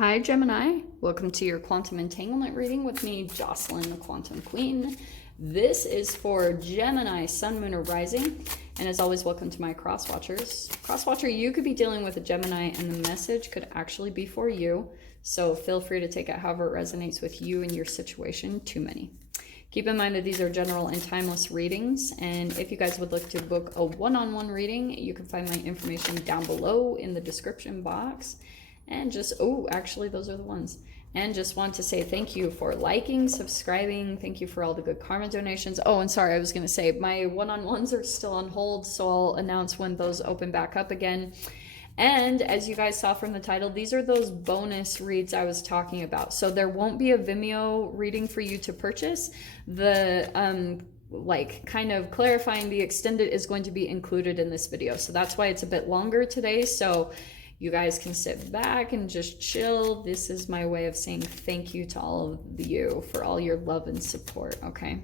Hi Gemini, welcome to your quantum entanglement reading with me, Jocelyn, the Quantum Queen. This is for Gemini, Sun, Moon, or Rising. And as always, welcome to my cross-watchers. Cross-watcher, you could be dealing with a Gemini and the message could actually be for you. So feel free to take it however it resonates with you and your situation. Too many. Keep in mind that these are general and timeless readings. And if you guys would like to book a one-on-one reading, you can find my information down below in the description box. And just, oh, actually, those are the ones. And just want to say thank you for liking, subscribing. Thank you for all the good karma donations. Oh, and sorry, I was going to say my one-on-ones are still on hold, so I'll announce when those open back up again. And as you guys saw from the title, these are those bonus reads I was talking about. So there won't be a Vimeo reading for you to purchase. The like kind of clarifying the extended is going to be included in this video. So that's why it's a bit longer today. So you guys can sit back and just chill. This is my way of saying thank you to all of you for all your love and support, okay?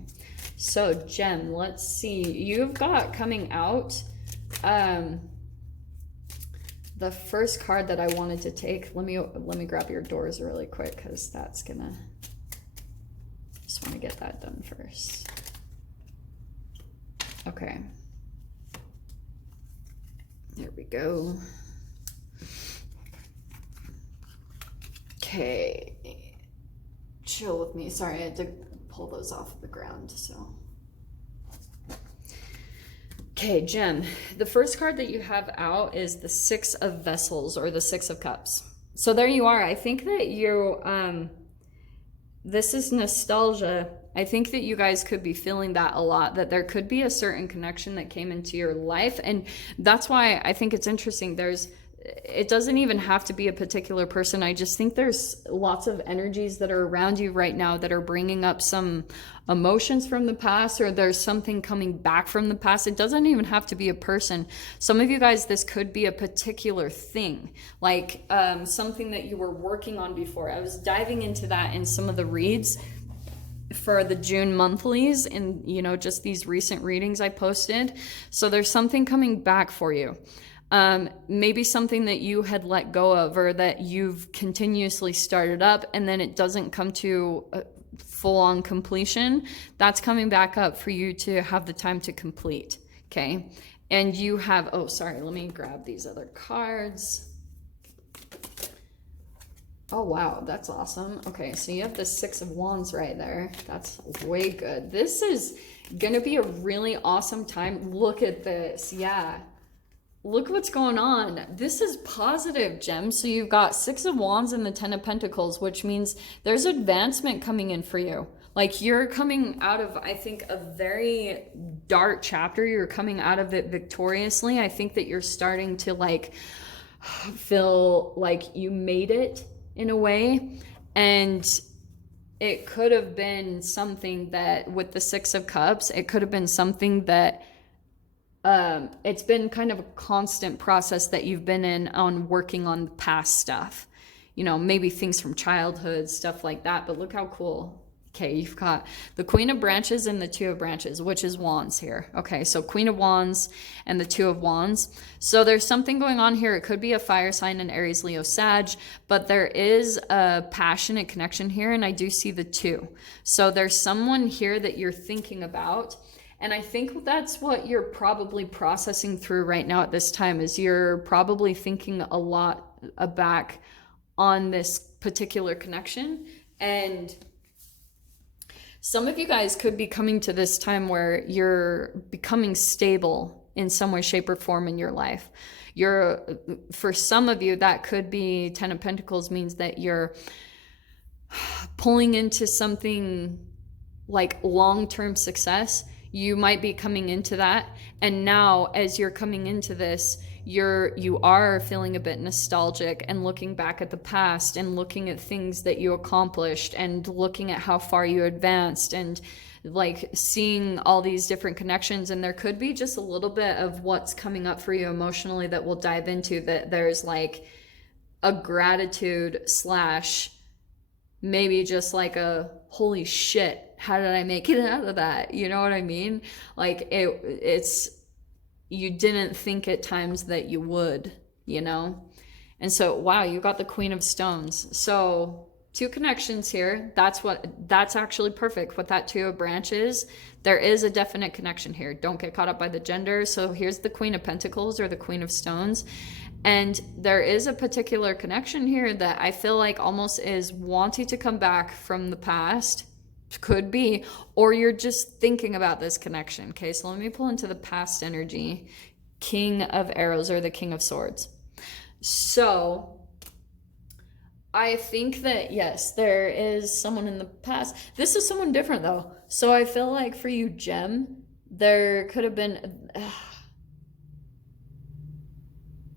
So, Gem, let's see. You've got coming out the first card that I wanted to take. Let me grab your doors really quick because that's gonna... Just want to get that done first. Okay. There we go. Okay, chill with me. Sorry, I had to pull those off the ground, so. Okay, Gem, the first card that you have out is the Six of Vessels, or the Six of Cups. So there you are. I think that you, this is nostalgia. I think that you guys could be feeling that a lot, that there could be a certain connection that came into your life. And that's why I think it's interesting. It doesn't even have to be a particular person. I just think there's lots of energies that are around you right now that are bringing up some emotions from the past, or there's something coming back from the past. It doesn't even have to be a person. Some of you guys, this could be a particular thing, like something that you were working on before. I was diving into that in some of the reads for the June monthlies and, you know, just these recent readings I posted. So there's something coming back for you. Maybe something that you had let go of, or that you've continuously started up and then it doesn't come to a full-on completion. That's coming back up for you to have the time to complete. Okay. And you have, oh, sorry, let me grab these other cards. Oh, wow, that's awesome. Okay, so you have the Six of Wands right there. That's way good. This is gonna be a really awesome time. Look at this. Yeah. Look what's going on. This is positive, Gem. So you've got Six of Wands and the Ten of Pentacles, which means there's advancement coming in for you. Like you're coming out of, I think, a very dark chapter. You're coming out of it victoriously. I think that you're starting to like feel like you made it in a way. And it could have been something that with the Six of Cups, it could have been something that it's been kind of a constant process that you've been in on working on the past stuff, you know, maybe things from childhood, stuff like that. But look how cool. Okay, you've got the Queen of Branches and the Two of Branches, which is Wands here. Okay, so Queen of Wands and the Two of Wands. So there's something going on here. It could be a fire sign, an Aries, Leo, Sag, but there is a passionate connection here, and I do see the two. So there's someone here that you're thinking about. And I think that's what you're probably processing through right now at this time, is you're probably thinking a lot back on this particular connection. And some of you guys could be coming to this time where you're becoming stable in some way, shape, or form in your life. For some of you, that could be Ten of Pentacles, means that you're pulling into something like long-term success. You might be coming into that, and now as you're coming into this, you are feeling a bit nostalgic and looking back at the past and looking at things that you accomplished and looking at how far you advanced and like seeing all these different connections. And there could be just a little bit of what's coming up for you emotionally that we'll dive into, that there's like a gratitude slash maybe just like a holy shit, how did I make it out of that? You know what I mean? Like it's you didn't think at times that you would, you know? And so, wow, you got the Queen of Stones. So 2 connections here. That's actually perfect. What that 2 of branches, there is a definite connection here. Don't get caught up by the gender. So here's the Queen of Pentacles or the Queen of Stones. And there is a particular connection here that I feel like almost is wanting to come back from the past. Could be, or you're just thinking about this connection. Okay, so let me pull into the past energy. King of Arrows or the King of Swords. So I think that, yes, there is someone in the past. This is someone different, though. So I feel like for you, Gem, there could have been...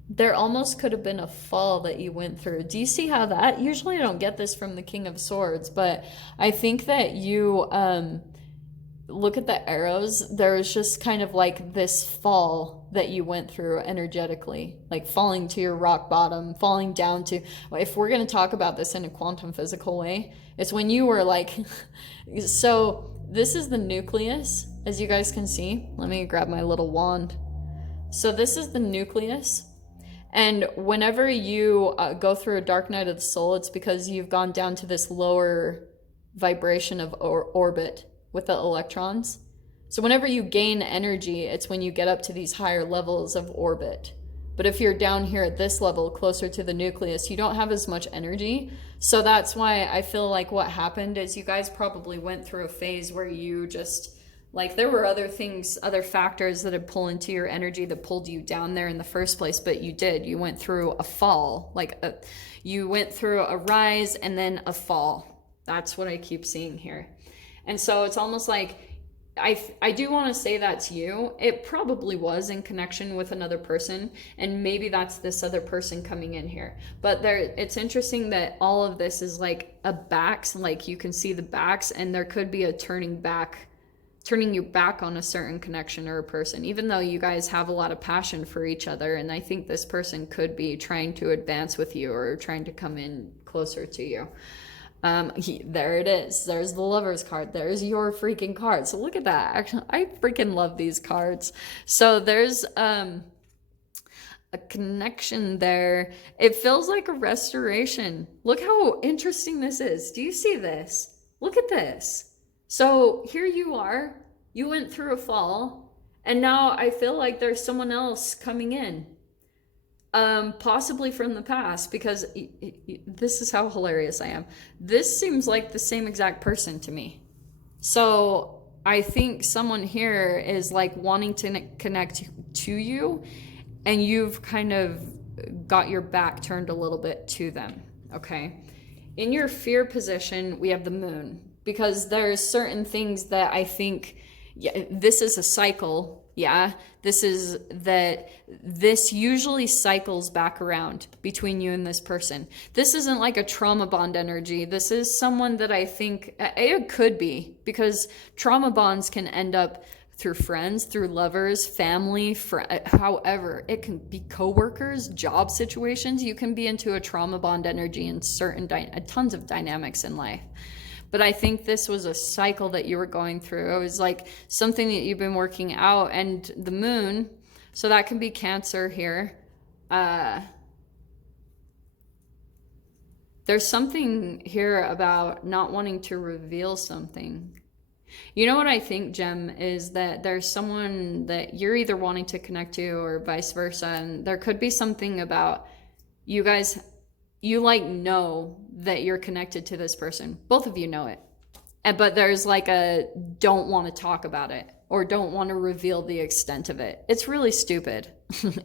there almost could have been a fall that you went through. Do you see how that... Usually I don't get this from the King of Swords, but I think that you... look at the arrows. There was just kind of like this fall that you went through energetically, like falling to your rock bottom, falling down to, if we're going to talk about this in a quantum physical way, it's when you were like, so this is the nucleus, as you guys can see. Let me grab my little wand. So this is the nucleus. And whenever you go through a dark night of the soul, it's because you've gone down to this lower vibration of orbit with the electrons. So whenever you gain energy, it's when you get up to these higher levels of orbit. But if you're down here at this level, closer to the nucleus, you don't have as much energy. So that's why I feel like what happened is you guys probably went through a phase where you just, like, there were other things, other factors that had pulled into your energy that pulled you down there in the first place, but you went through a fall, you went through a rise and then a fall. That's what I keep seeing here. And so it's almost like, I do want to say that to you. It probably was in connection with another person, and maybe that's this other person coming in here. But it's interesting that all of this is like a backs, like you can see the backs, and there could be a turning you back on a certain connection or a person, even though you guys have a lot of passion for each other. And I think this person could be trying to advance with you or trying to come in closer to you. There it is. There's the Lover's card. There's your freaking card. So look at that. Actually, I freaking love these cards. So there's a connection there. It feels like a restoration. Look how interesting this is. Do you see this? Look at this. So here you are. You went through a fall, and now I feel like there's someone else coming in. Possibly from the past, because this is how hilarious I am. This seems like the same exact person to me. So I think someone here is like wanting to connect to you, and you've kind of got your back turned a little bit to them. Okay. In your fear position, we have the moon, because there's certain things that I think, yeah, this is a cycle. Yeah, this usually cycles back around between you and this person. This isn't like a trauma bond energy. This is someone that I think it could be, because trauma bonds can end up through friends, through lovers, family, however, it can be coworkers, job situations. You can be into a trauma bond energy in certain tons of dynamics in life. But I think this was a cycle that you were going through. It was like something that you've been working out. And the moon, so that can be Cancer here. There's something here about not wanting to reveal something. You know what I think, Gem, is that there's someone that you're either wanting to connect to or vice versa. And there could be something about you guys... you like know that you're connected to this person. Both of you know it. But there's like a don't want to talk about it or don't want to reveal the extent of it. It's really stupid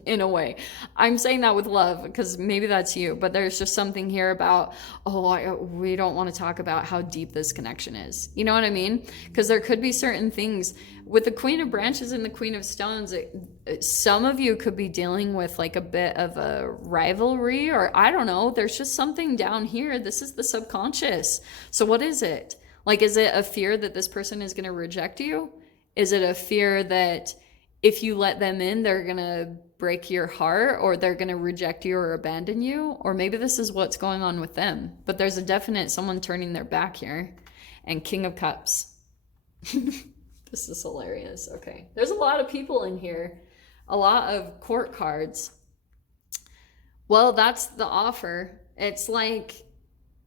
in a way. I'm saying that with love because maybe that's you, but there's just something here about, we don't want to talk about how deep this connection is. You know what I mean? Because there could be certain things with the Queen of Branches and the Queen of Stones. Some of you could be dealing with like a bit of a rivalry, or I don't know. There's just something down here. This is the subconscious. So what is it? Like, is it a fear that this person is going to reject you? Is it a fear that if you let them in, they're going to break your heart, or they're going to reject you or abandon you? Or maybe this is what's going on with them. But there's a definite someone turning their back here. And King of Cups. This is hilarious. Okay. There's a lot of people in here. A lot of court cards. Well, that's the offer. It's like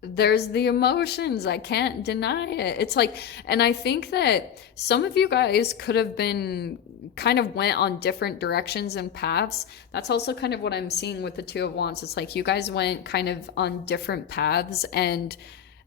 there's the emotions. I can't deny it. It's like, and I think that some of you guys could have been kind of went on different directions and paths. That's also kind of what I'm seeing with the Two of Wands. It's like you guys went kind of on different paths, and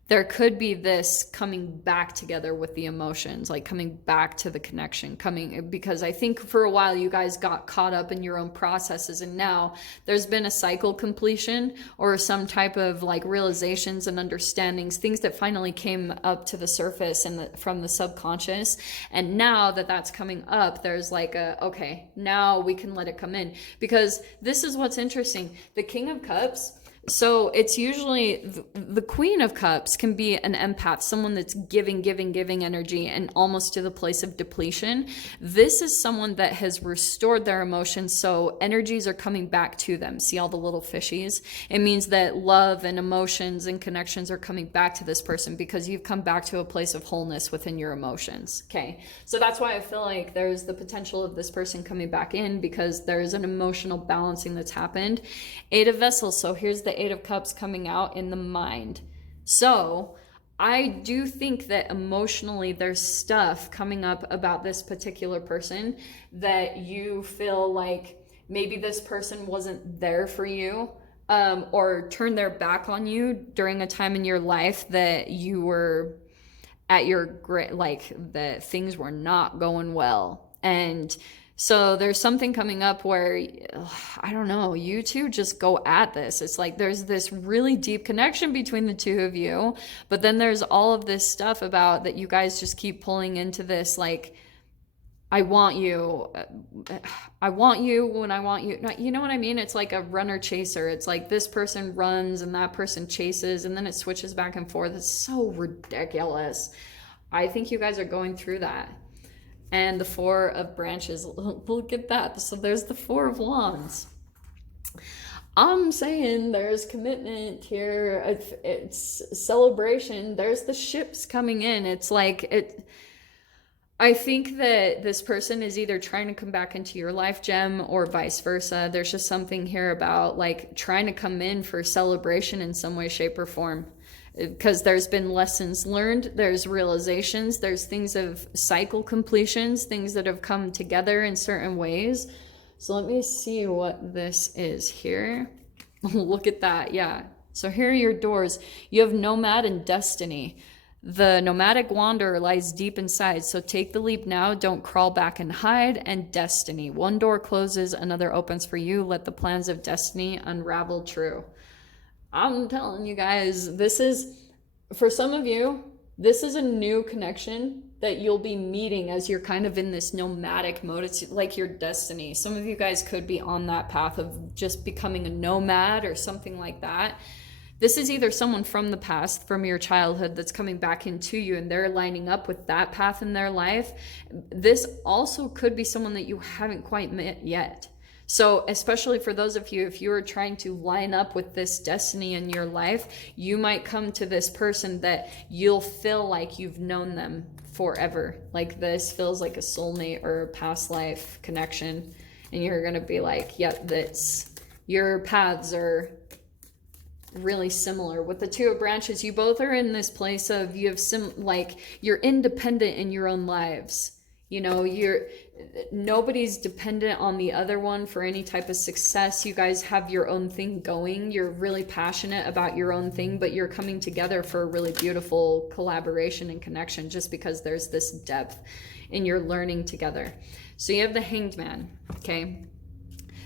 there could be this coming back together with the emotions, like coming back to the connection, coming, because I think for a while you guys got caught up in your own processes, and now there's been a cycle completion or some type of like realizations and understandings, things that finally came up to the surface and from the subconscious. And now that that's coming up, there's like okay, now we can let it come in, because this is what's interesting. The King of Cups, so it's usually the Queen of Cups can be an empath, someone that's giving energy and almost to the place of depletion. This is someone that has restored their emotions, so energies are coming back to them. See all the little fishies? It means that love and emotions and connections are coming back to this person because you've come back to a place of wholeness within your emotions. Okay, so that's why I feel like there's the potential of this person coming back in, because there's an emotional balancing that's happened. Eight of Vessels, so here's the Eight of Cups coming out in the mind. So I do think that emotionally there's stuff coming up about this particular person that you feel like maybe this person wasn't there for you, or turned their back on you during a time in your life that you were at your great, like that things were not going well. And so there's something coming up where, I don't know, you two just go at this. It's like there's this really deep connection between the two of you, but then there's all of this stuff about that you guys just keep pulling into this, like, I want you when I want you. You know what I mean? It's like a runner chaser. It's like this person runs and that person chases, and then it switches back and forth. It's so ridiculous. I think you guys are going through that. And the Four of Branches, look at that. So there's the Four of Wands. I'm saying there's commitment here. It's celebration. There's the ships coming in. It's like, I think that this person is either trying to come back into your life, Gem, or vice versa. There's just something here about like trying to come in for celebration in some way, shape, or form. Because there's been lessons learned, there's realizations, there's things of cycle completions, things that have come together in certain ways. So let me see what this is here. Look at that. Yeah. So here are your doors. You have Nomad and Destiny. The nomadic wanderer lies deep inside, so take the leap now, don't crawl back and hide. And Destiny. One door closes, another opens for you. Let the plans of destiny unravel true. I'm telling you guys, this is, for some of you, this is a new connection that you'll be meeting as you're kind of in this nomadic mode. It's like your destiny. Some of you guys could be on that path of just becoming a nomad or something like that. This is either someone from the past, from your childhood, that's coming back into you and they're lining up with that path in their life. This also could be someone that you haven't quite met yet. So especially for those of you, if you are trying to line up with this destiny in your life, you might come to this person that you'll feel like you've known them forever. Like this feels like a soulmate or a past life connection. And you're going to be like, yep, your paths are really similar. With the Two of Branches, you both are in this place of you have you're independent in your own lives. You know, nobody's dependent on the other one for any type of success. You guys have your own thing going. You're really passionate about your own thing, but you're coming together for a really beautiful collaboration and connection just because there's this depth in your learning together. So you have the Hanged Man, okay?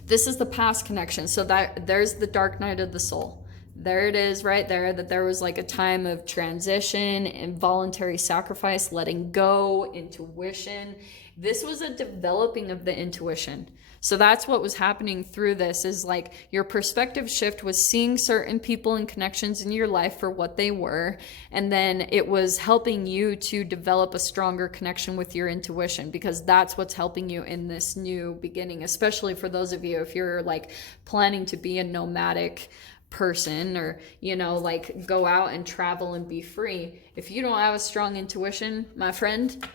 This is the past connection. So there's the dark night of the soul. There it is right there, that there was like a time of transition, involuntary sacrifice, letting go, intuition. This was a developing of the intuition. So that's what was happening through this, is like your perspective shift was seeing certain people and connections in your life for what they were. And then it was helping you to develop a stronger connection with your intuition, because that's what's helping you in this new beginning, especially for those of you, if you're like planning to be a nomadic person, or you know, like go out and travel and be free. If you don't have a strong intuition, my friend,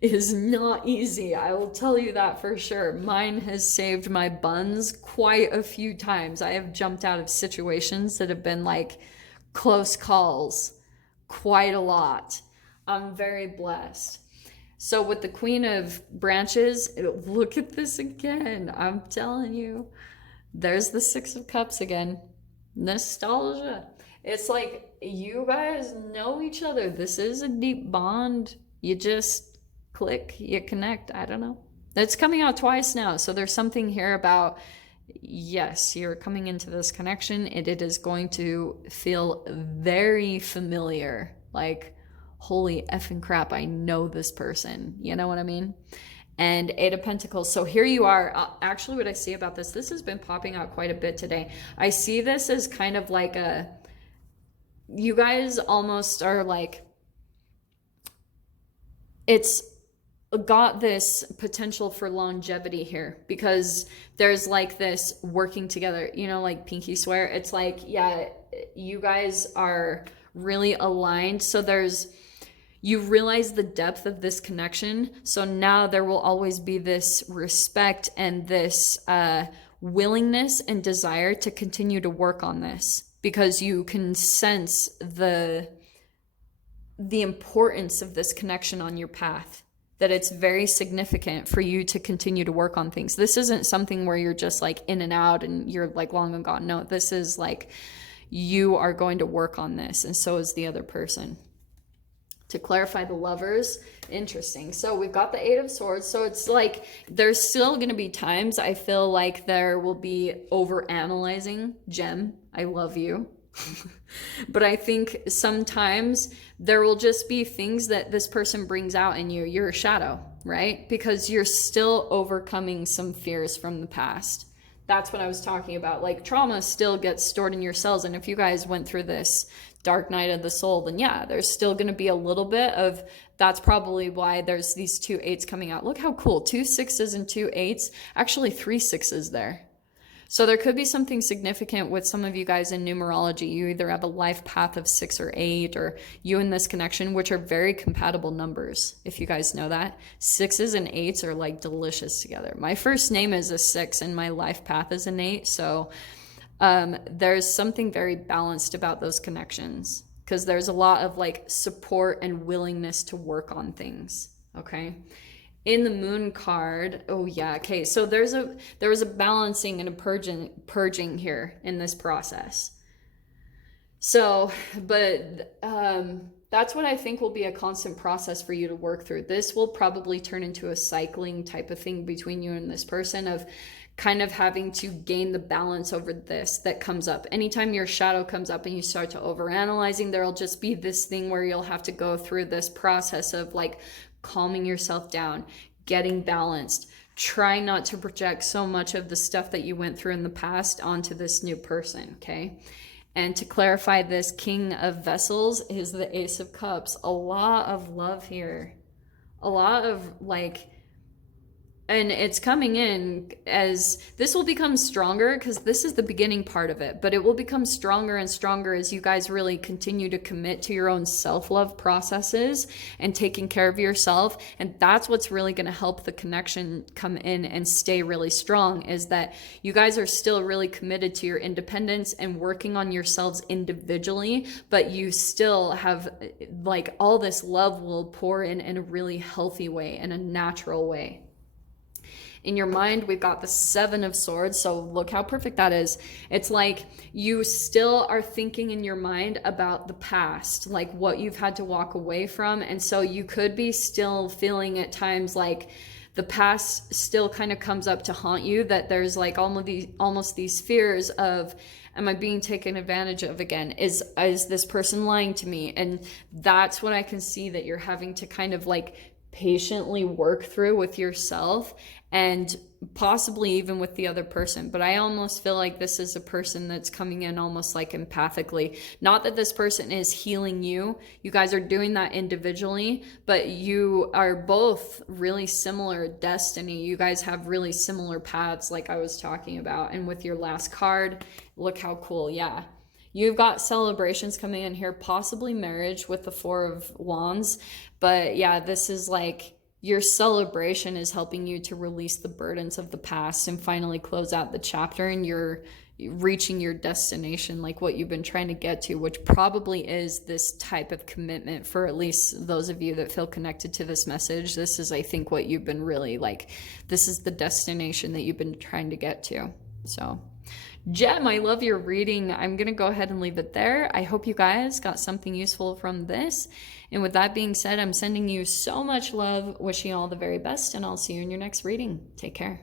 is not easy. I will tell you that for sure. Mine has saved my buns quite a few times. I have jumped out of situations that have been like close calls quite a lot. I'm very blessed. So with the Queen of Branches, look at this again. I'm telling you, there's the Six of Cups again. Nostalgia. It's like you guys know each other. This is a deep bond. You just click, you connect. I don't know. It's coming out twice now. So there's something here about, yes, you're coming into this connection and it is going to feel very familiar. Like, holy effing crap, I know this person. You know what I mean? And Eight of Pentacles. So here you are. Actually, what I see about this has been popping out quite a bit today. I see this as kind of like you guys almost are like, it's got this potential for longevity here because there's like this working together, you know, like pinky swear. It's like, yeah, you guys are really aligned. So you realize the depth of this connection. So now there will always be this respect and this willingness and desire to continue to work on this because you can sense the importance of this connection on your path, that it's very significant for you to continue to work on things. This isn't something where you're just like in and out and you're like long and gone. No, this is like you are going to work on this, and so is the other person. To clarify the Lovers, interesting. So we've got the Eight of Swords. So it's like there's still going to be times I feel like there will be over analyzing. Gem, I love you. But I think sometimes there will just be things that this person brings out in you. You're a shadow, right? Because you're still overcoming some fears from the past. That's what I was talking about. Like trauma still gets stored in your cells. And if you guys went through this dark night of the soul, then yeah, there's still going to be a little bit of, that's probably why there's these 2 8s coming out. Look how cool. 2 6s and 2 8s, actually 3 6s there. So there could be something significant with some of you guys in numerology. You either have a life path of 6 or 8, or you in this connection, which are very compatible numbers, if you guys know that. 6s and 8s are like delicious together. My first name is a 6 and my life path is an 8. So there's something very balanced about those connections because there's a lot of like support and willingness to work on things. Okay. In the Moon card, oh yeah, okay, so there was a balancing and a purging here in this process. So, but that's what I think will be a constant process for you to work through. This will probably turn into a cycling type of thing between you and this person of kind of having to gain the balance over this that comes up. Anytime your shadow comes up and you start to overanalyzing, there'll just be this thing where you'll have to go through this process of like calming yourself down, getting balanced, try not to project so much of the stuff that you went through in the past onto this new person, okay? And to clarify, this King of Vessels is the Ace of Cups. A lot of love here. A lot of like, and it's coming in as this will become stronger because this is the beginning part of it, but it will become stronger and stronger as you guys really continue to commit to your own self-love processes and taking care of yourself. And that's what's really going to help the connection come in and stay really strong, is that you guys are still really committed to your independence and working on yourselves individually, but you still have like all this love will pour in a really healthy way, in a natural way. In your mind, we've got the Seven of Swords. So look how perfect that is. It's like you still are thinking in your mind about the past, like what you've had to walk away from. And so you could be still feeling at times like the past still kind of comes up to haunt you, that there's like almost these fears of, am I being taken advantage of again? Is this person lying to me? And that's what I can see that you're having to kind of like patiently work through with yourself and possibly even with the other person. But I almost feel like this is a person that's coming in almost like empathically. Not that this person is healing you. You guys are doing that individually, but you are both really similar destiny. You guys have really similar paths like I was talking about. And with your last card, look how cool. Yeah. You've got celebrations coming in here, possibly marriage with the Four of Wands. But yeah, this is like your celebration is helping you to release the burdens of the past and finally close out the chapter, and you're reaching your destination, like what you've been trying to get to, which probably is this type of commitment for at least those of you that feel connected to this message. This is, I think, what you've been really like, this is the destination that you've been trying to get to. So Gem, I love your reading. I'm going to go ahead and leave it there. I hope you guys got something useful from this. And with that being said, I'm sending you so much love, wishing you all the very best, and I'll see you in your next reading. Take care.